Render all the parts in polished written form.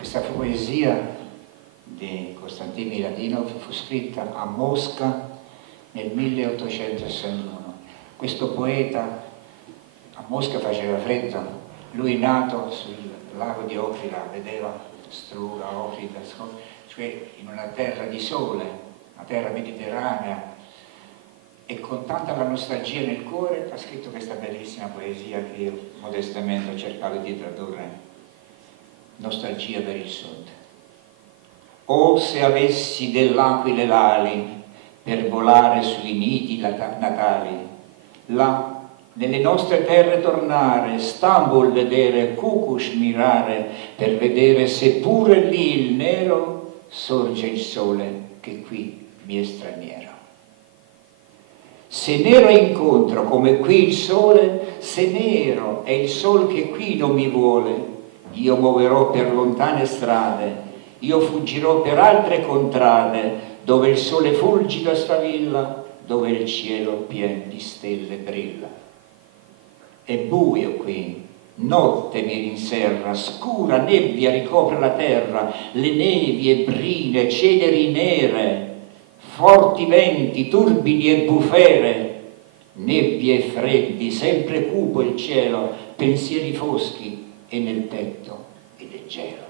Questa poesia di Konstantin Miladinov fu scritta a Mosca nel 1861. Questo poeta, a Mosca faceva freddo, lui nato sul lago di Ohrida, vedeva Struga, Ohrida, cioè in una terra di sole, una terra mediterranea, e con tanta la nostalgia nel cuore ha scritto questa bellissima poesia che io modestamente ho cercato di tradurre. Nostalgia per il sud. Oh, se avessi dell'aquile l'ali per volare sui nidi natali, là nelle nostre terre tornare, Stambol vedere, Kukush mirare, per vedere se pure lì il nero sorge il sole che qui mi è straniero. Se nero incontro come qui il sole, se nero è il sol che qui non mi vuole, io muoverò per lontane strade, io fuggirò per altre contrade, dove il sole fulgido sfavilla, dove il cielo pien di stelle brilla. È buio qui, notte mi rinserra, scura nebbia ricopre la terra, le nevi e brine, ceneri nere, forti venti, turbidi e bufere, nebbie e freddi, sempre cupo il cielo, pensieri foschi, e nel petto ed è gelo.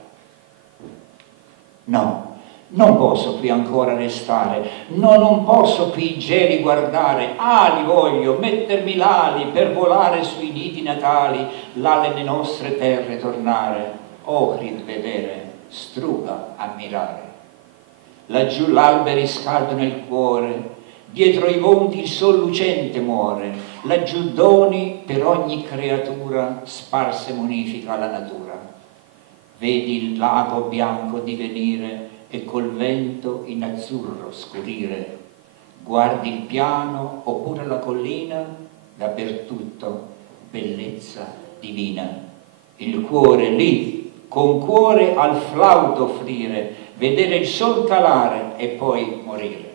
No, non posso qui ancora restare, no, non posso qui i geli guardare, ali voglio, mettermi l'ali per volare sui nidi natali, là nelle nostre terre tornare, Ohrid vedere, Struga ammirare. Laggiù l'alberi scaldano il cuore, dietro i monti il sol lucente muore, laggiù doni per ogni creatura sparse munifica la natura. Vedi il lago bianco divenire e col vento in azzurro scurire. Guardi il piano oppure la collina, dappertutto bellezza divina. Il cuore lì, con cuore al flauto offrire, vedere il sol calare e poi morire.